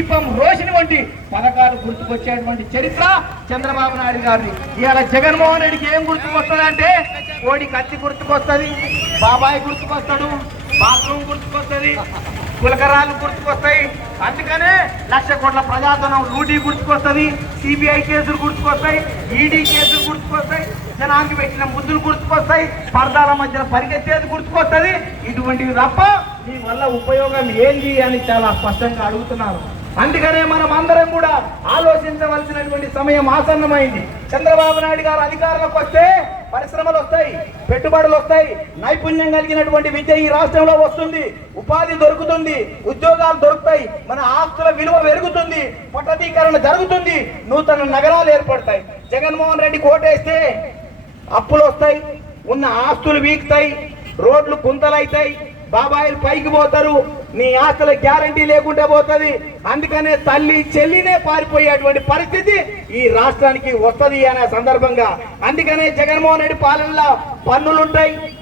దీపం రోషిని వంటి పథకాలు గుర్తుకొచ్చేటువంటి చరిత్ర చంద్రబాబు నాయుడు గారిని. ఇవాళ జగన్మోహన్ రెడ్డికి ఏం గుర్తుకొస్తుంది అంటే కోడి కత్తి గుర్తుకొస్తుంది, బాబాయ్ గుర్తుకొస్తాడు, బాత్రూమ్ గుర్తుకొస్తుంది, కులకరాలు గుర్తుకొస్తాయి. అందుకనే 1,00,000 కోట్ల ప్రజాధనం లూటీ గుర్తుకొస్తుంది, సిబిఐ కేసులు గుర్తుకొస్తాయి, ఈడీ కేసులు గుర్తుకొస్తాయి, జనానికి పెట్టిన ముద్దులు గుర్తుకొస్తాయి, పరదాల మధ్యన పరిగెత్తేది గుర్తుకొస్తుంది. ఇటువంటివి తప్ప మీ వల్ల ఉపయోగం ఏంది అని చాలా స్పష్టంగా అడుగుతున్నారు. అందుకనే మనం అందరం కూడా ఆలోచించవలసినటువంటి సమయం ఆసన్నమైంది. చంద్రబాబు నాయుడు గారు అధికారంలోకి వస్తే పరిశ్రమలు వస్తాయి, పెట్టుబడులు వస్తాయి, నైపుణ్యం కలిగినటువంటి విద్య ఈ రాష్ట్రంలో వస్తుంది, ఉపాధి దొరుకుతుంది, ఉద్యోగాలు దొరుకుతాయి, మన ఆస్తుల విలువ పెరుగుతుంది, పట్టణీకరణ జరుగుతుంది, నూతన నగరాలు ఏర్పడతాయి. జగన్మోహన్ రెడ్డి కోటేస్తే అప్పులు వస్తాయి, ఉన్న ఆస్తులు వీక్తాయి, రోడ్లు కుంతలైతాయి, బాబాయిలు పైకి పోతారు, నీ ఆస్తుల గ్యారంటీ లేకుండా పోతుంది. అందుకనే తల్లి చెల్లినే పారిపోయేటువంటి పరిస్థితి ఈ రాష్ట్రానికి వస్తుంది అనే సందర్భంగా అందుకనే జగన్మోహన్ రెడ్డి పాలనలో పన్నులుంటాయి,